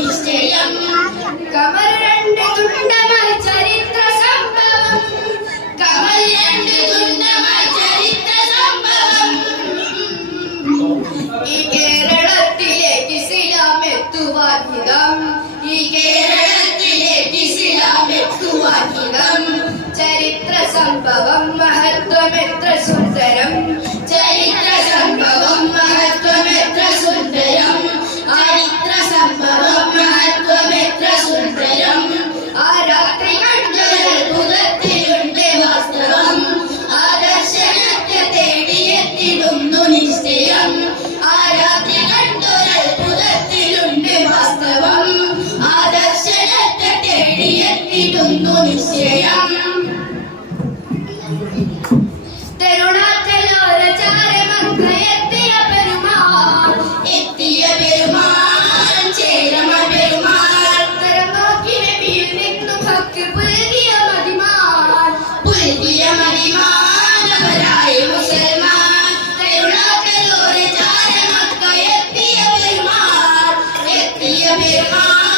നിശ്ചയം. കമൽ രണ്ട് തുണ്ടമായി ചരിത്ര സംഭവം. കമൽ രണ്ട് തുണ്ടമായി ചരിത്ര സംഭവം. ഈ കേരളത്തിലേക്ക് ഇസ്ലാം എത്തുവാഹിതം. ഈ കേരളത്തിലേക്ക് ഇസ്ലാം എത്തുവാഹിതം. ചരിത്ര സംഭവം മഹത്വമെത്ര സുന്ദരം. ചരിത്ര സംഭവം മഹത്വമെത്ര സുന്ദരം. ചരിത്ര സംഭവം മഹത്വമെത്ര സുന്ദരം. ആ രാത്രി കണ്ടൊരത്ഭുതത്തിലുണ്ട് വാസ്തവം. ആ ദർശനത്തെ തേടിയെത്തിടുന്നു നിശ്ചയം. ആ രാത്രി കണ്ടൊരത്ഭുതത്തിലുണ്ട് വാസ്തവം. ആ ദർശനത്തെ തേടിയെത്തിടുന്നു നിശ്ചയം. Come on.